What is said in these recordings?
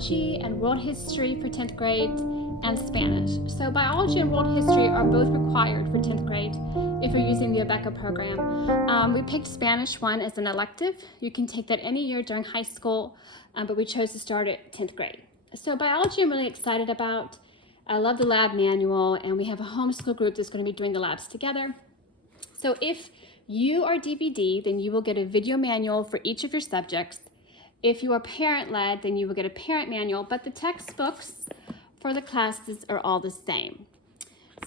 biology and world history for 10th grade, and Spanish. So biology and world history are both required for 10th grade if you're using the Abeka program. We picked Spanish 1 as an elective. You can take that any year during high school, but we chose to start at 10th grade. So biology I'm really excited about. I love the lab manual, and we have a homeschool group that's going to be doing the labs together. So if you are DVD, then you will get a video manual for each of your subjects. If you are parent-led, then you will get a parent manual, but the textbooks for the classes are all the same.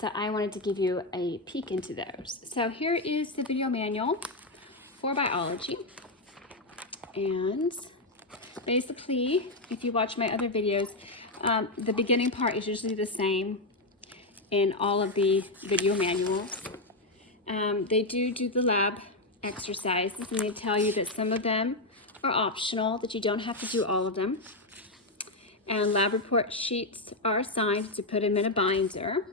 So I wanted to give you a peek into those. So here is the video manual for biology. And basically, if you watch my other videos, the beginning part is usually the same in all of the video manuals. They do the lab exercises, and they tell you that some of them are optional, that you don't have to do all of them. And lab report sheets are assigned to put them in a binder.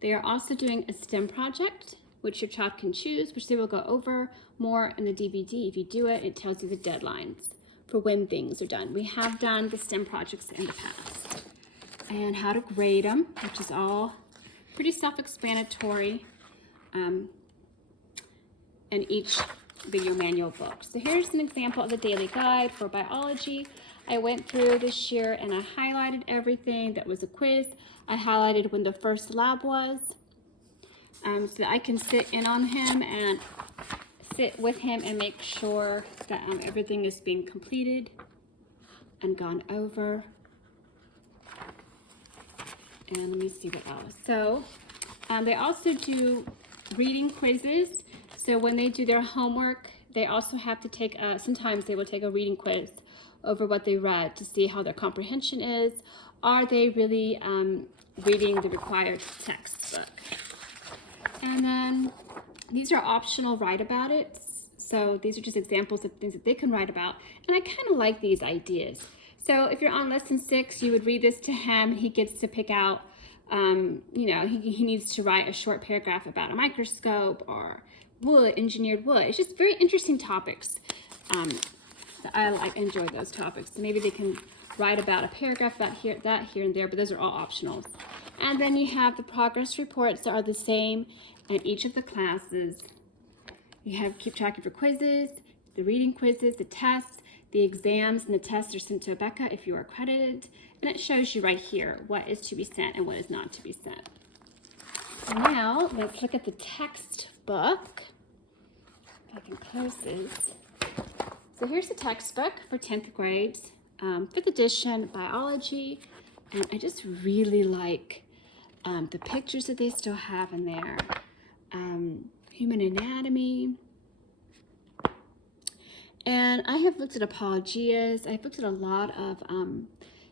They are also doing a STEM project, which your child can choose, which they will go over more in the DVD. If you do it, it tells you the deadlines for when things are done. We have done the STEM projects in the past. And how to grade them, which is all pretty self-explanatory in each video manual book. So here's an example of the daily guide for biology. I went through this year and I highlighted everything that was a quiz. I highlighted when the first lab was, so that I can sit in on him and sit with him and make sure that everything is being completed and gone over. And let me see what else. So they also do reading quizzes. So when they do their homework, they also have to take, sometimes they will take a reading quiz over what they read to see how their comprehension is. Are they really reading the required textbook? And then these are optional write about it. So these are just examples of things that they can write about. And I kind of like these ideas. So if you're on lesson 6, you would read this to him. He gets to pick out, he needs to write a short paragraph about a microscope or wood, engineered wood. It's just very interesting topics. I enjoy those topics. So maybe they can write about a paragraph about that here and there, but those are all optionals. And then you have the progress reports that are the same in each of the classes. You have keep track of your quizzes, the reading quizzes, the tests, the exams, and the tests are sent to Abeka if you are accredited. And it shows you right here what is to be sent and what is not to be sent. So now let's look at the textbook. If I can close this. So here's the textbook for 10th grade, 5th edition biology. And I just really like the pictures that they still have in there. Human anatomy. And I have looked at Apologias. I've looked at a lot of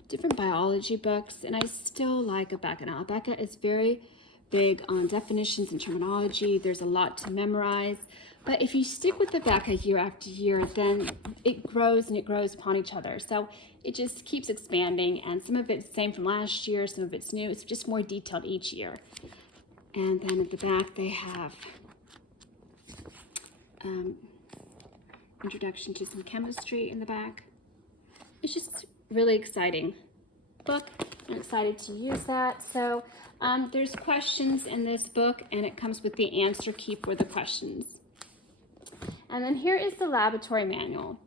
different biology books, and I still like Abeka. Now, Abeka is very big on definitions and terminology. There's a lot to memorize. But if you stick with Abeka year after year, then it grows and it grows upon each other. So it just keeps expanding, and some of it's the same from last year, some of it's new. It's just more detailed each year. And then at the back, they have introduction to some chemistry in the back. It's just really exciting book. I'm excited to use that. So there's questions in this book, and it comes with the answer key for the questions. And then here is the laboratory manual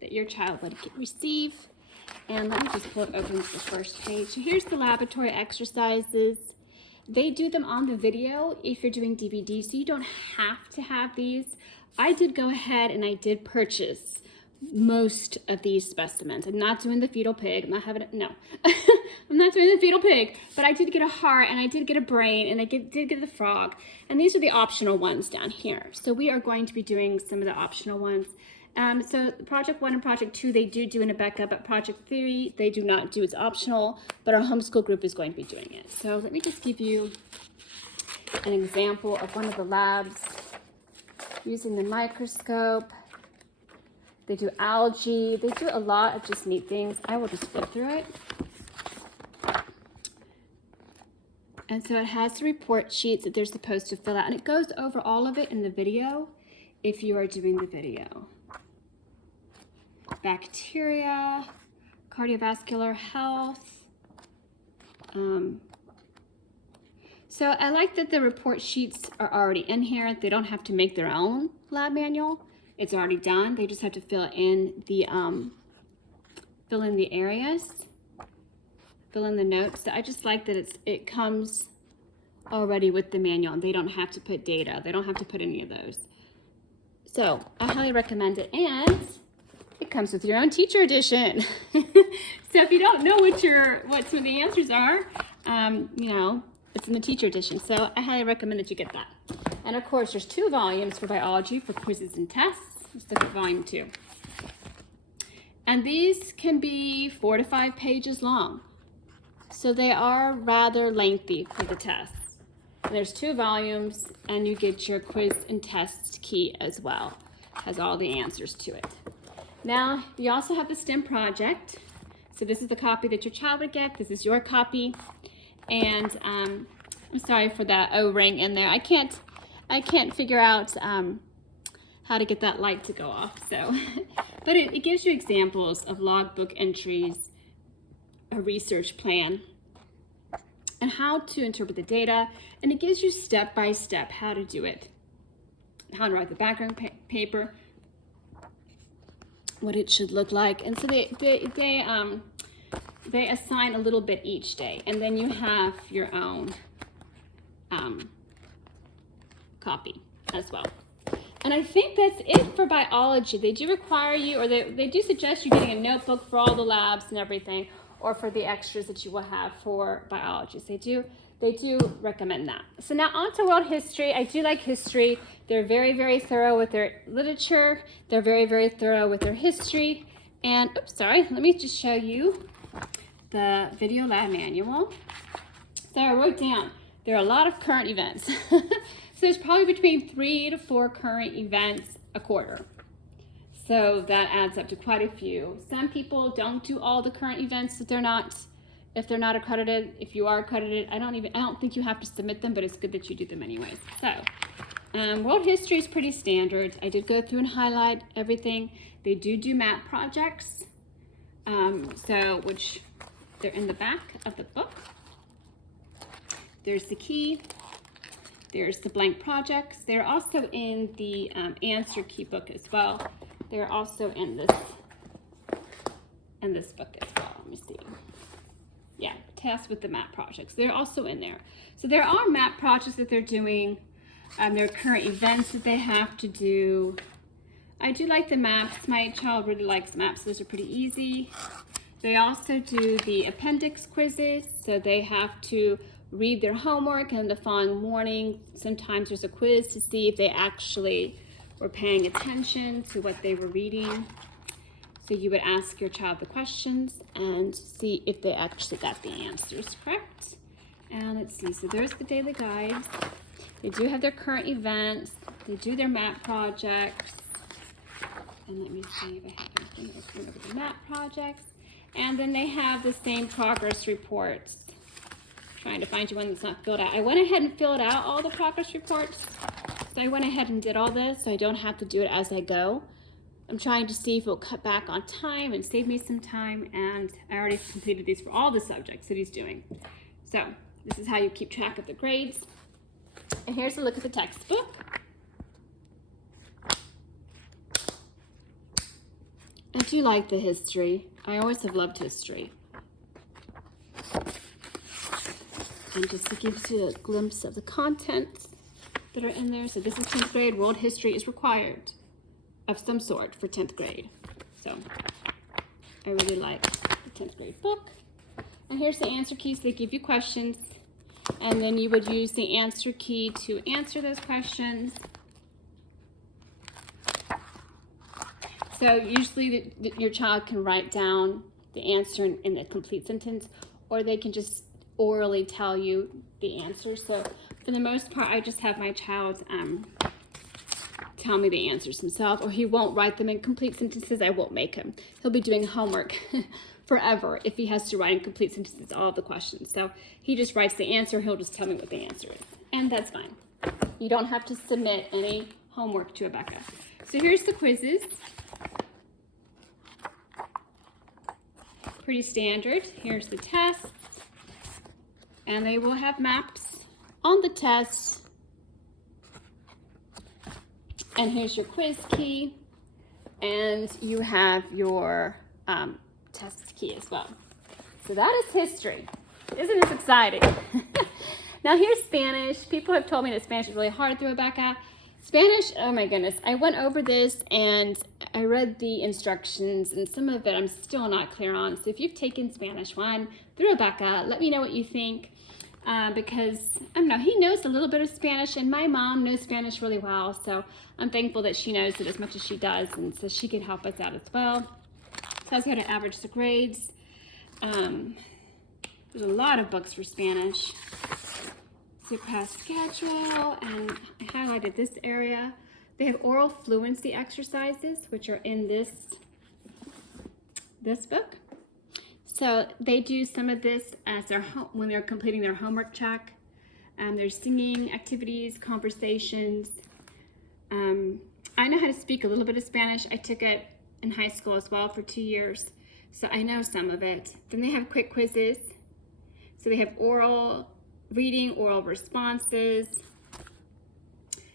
that your child would receive. And let me just pull it open to the first page. So here's the laboratory exercises. They do them on the video if you're doing DVD, so you don't have to have these. I did go ahead and I did purchase most of these specimens. I'm not doing the fetal pig. I'm not having it. No, I'm not doing the fetal pig, but I did get a heart and I did get a brain and I did get the frog. And these are the optional ones down here. So we are going to be doing some of the optional ones. So project 1 and project 2, they do in Abeka, but project 3, they do not do. It's optional, but our homeschool group is going to be doing it. So let me just give you an example of one of the labs using the microscope. They do algae. They do a lot of just neat things. I will just flip through it. And so it has the report sheets that they're supposed to fill out, and it goes over all of it in the video if you are doing the video. Bacteria, cardiovascular health. So I like that the report sheets are already in here. They don't have to make their own lab manual. It's already done. They just have to fill in the areas, fill in the notes. So I just like that it comes already with the manual, and they don't have to put data. They don't have to put any of those. So I highly recommend it, and it comes with your own teacher edition. So if you don't know what some of the answers are, you know, it's in the teacher edition. So I highly recommend that you get that. And of course, there's 2 volumes for biology for quizzes and tests. Let's look at volume 2. And these can be 4 to 5 pages long. So they are rather lengthy for the tests. And there's 2 volumes, and you get your quiz and test key as well. Has all the answers to it. Now, you also have the STEM project. So this is the copy that your child would get. This is your copy. And I'm sorry for that O-ring in there. I can't figure out how to get that light to go off. So, but it gives you examples of logbook entries, a research plan, and how to interpret the data. And it gives you step by step how to do it, how to write the background paper, what it should look like. And so they assign a little bit each day, and then you have your own copy as well. And I think that's it for biology. They do require you, or they do suggest you getting a notebook for all the labs and everything, or for the extras that you will have for biology. So they do recommend that. So now on to world history. I do like history. They're very, very thorough with their literature. They're very, very thorough with their history. And, oops, sorry, let me just show you the video lab manual. So I wrote down, there are a lot of current events. So there's probably between 3 to 4 current events a quarter. So that adds up to quite a few. Some people don't do all the current events if they're not accredited. If you are accredited, I don't think you have to submit them, but it's good that you do them anyways. So world history is pretty standard. I did go through and highlight everything. They do map projects, which they're in the back of the book. There's the key. There's the blank projects. They're also in the answer key book as well. They're also in this book as well. Let me see. Yeah, tasks with the map projects. They're also in there. So there are map projects that they're doing. There are current events that they have to do. I do like the maps. My child really likes maps. Those are pretty easy. They also do the appendix quizzes. So they have to read their homework, and the following morning, sometimes there's a quiz to see if they actually were paying attention to what they were reading. So you would ask your child the questions and see if they actually got the answers correct. And let's see, so there's the daily guides. They do have their current events. They do their map projects. And let me see if I have anything over the map projects. And then they have the same progress reports. Trying to find you one that's not filled out. I went ahead and filled out all the progress reports. So I went ahead and did all this so I don't have to do it as I go. I'm trying to see if it'll cut back on time and save me some time, and I already completed these for all the subjects that he's doing. So this is how you keep track of the grades. And here's a look at the textbook. I do like the history. I always have loved history. And just gives you a glimpse of the contents that are in there. So this is 10th grade. World history is required of some sort for 10th grade. So I really like the 10th grade book. And here's the answer keys. They give you questions, and then you would use the answer key to answer those questions. So usually your child can write down the answer in a complete sentence, or they can just orally tell you the answer. So for the most part, I just have my child tell me the answers himself, or he won't write them in complete sentences. I won't make him. He'll be doing homework forever if he has to write in complete sentences all of the questions. So he just writes the answer. He'll just tell me what the answer is, and that's fine. You don't have to submit any homework to Abeka. So here's the quizzes. Pretty standard. Here's the tests. And they will have maps on the tests. And here's your quiz key. And you have your test key as well. So that is history. Isn't this exciting? Now here's Spanish. People have told me that Spanish is really hard through Abeka. Spanish, oh my goodness. I went over this and I read the instructions, and some of it I'm still not clear on. So if you've taken Spanish 1 through Abeka, let me know what you think. Because, I don't know, he knows a little bit of Spanish, and my mom knows Spanish really well. So I'm thankful that she knows it as much as she does, and so she can help us out as well. Tells you how to average the grades. There's a lot of books for Spanish. So class schedule, and I highlighted this area. They have oral fluency exercises, which are in this book. So they do some of this as when they're completing their homework check. There's singing activities, conversations. I know how to speak a little bit of Spanish. I took it in high school as well for 2 years, so I know some of it. Then they have quick quizzes. So they have oral reading, oral responses.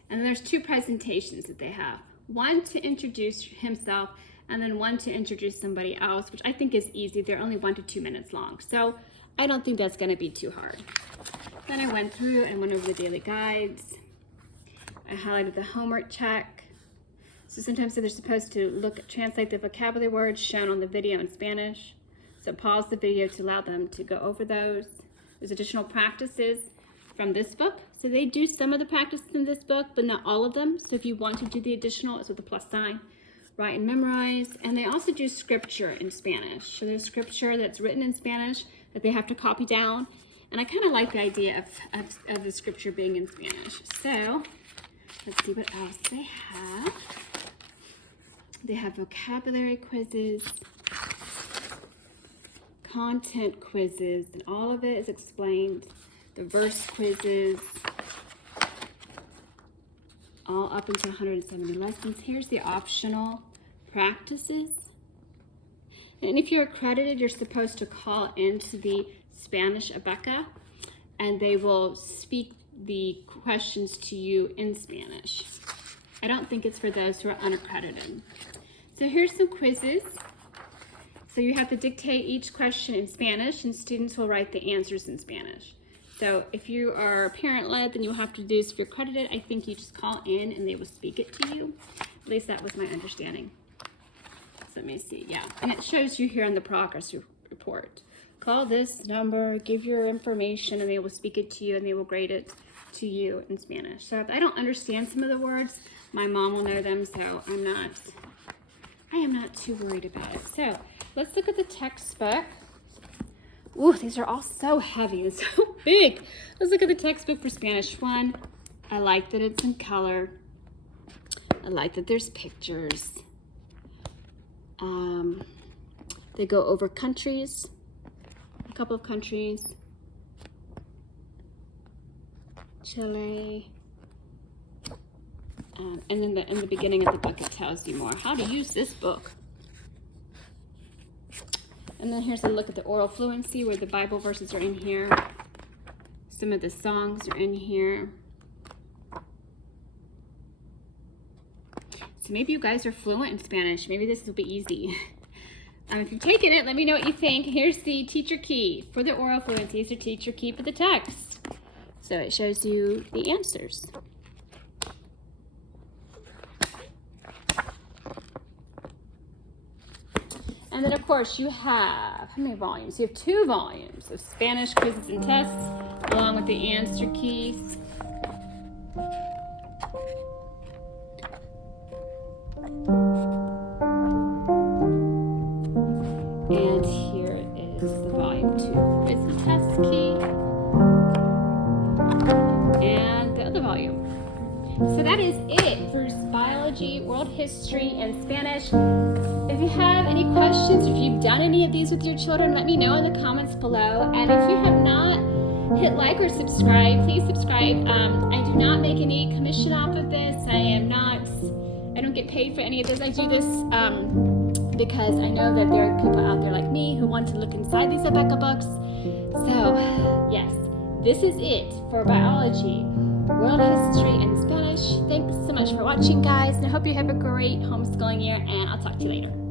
And then there's 2 presentations that they have. One to introduce himself, and then one to introduce somebody else, which I think is easy. They're only 1 to 2 minutes long. So I don't think that's gonna be too hard. Then I went through and went over the daily guides. I highlighted the homework check. So sometimes they're supposed to translate the vocabulary words shown on the video in Spanish. So pause the video to allow them to go over those. There's additional practices from this book. So they do some of the practices in this book, but not all of them. So if you want to do the additional, it's with the plus sign. Write and memorize. And they also do scripture in Spanish. So there's scripture that's written in Spanish that they have to copy down. And I kind of like the idea of the scripture being in Spanish. So let's see what else they have. They have vocabulary quizzes, content quizzes, and all of it is explained. The verse quizzes, all up into 170 lessons. Here's the optional practices. And if you're accredited, you're supposed to call into the Spanish Abeka, and they will speak the questions to you in Spanish. I don't think it's for those who are unaccredited. So here's some quizzes. So you have to dictate each question in Spanish, and students will write the answers in Spanish. So if you are parent-led, then you'll have to do this. If you're accredited, I think you just call in and they will speak it to you. At least that was my understanding. So let me see, yeah. And it shows you here on the progress report. Call this number, give your information, and they will speak it to you, and they will grade it to you in Spanish. So if I don't understand some of the words, my mom will know them, so I am not too worried about it. So let's look at the textbook. Ooh, these are all so heavy and so big. Let's look at the textbook for Spanish 1. I like that it's in color. I like that there's pictures. They go over countries, a couple of countries. Chile. And then in the beginning of the book, it tells you more how to use this book. And then here's a look at the oral fluency, where the Bible verses are in here. Some of the songs are in here. So maybe you guys are fluent in Spanish. Maybe this will be easy. If you've taken it, let me know what you think. Here's the teacher key for the oral fluency. It's the teacher key for the text. So it shows you the answers. And then, of course, you have, how many volumes? You have 2 volumes of Spanish quizzes and tests, along with the answer keys. And here is the volume 2 quiz and test key. And the other volume. So that is it for biology, world history, and Spanish. If you have any questions, if you've done any of these with your children, let me know in the comments below. And if you have not hit like or subscribe, please subscribe. I do not make any commission off of this. I don't get paid for any of this. I do this because I know that there are people out there like me who want to look inside these Abeka books. So, yes, this is it for biology, world history, and Spanish. Thanks so much for watching, guys, and I hope you have a great homeschooling year, and I'll talk to you later.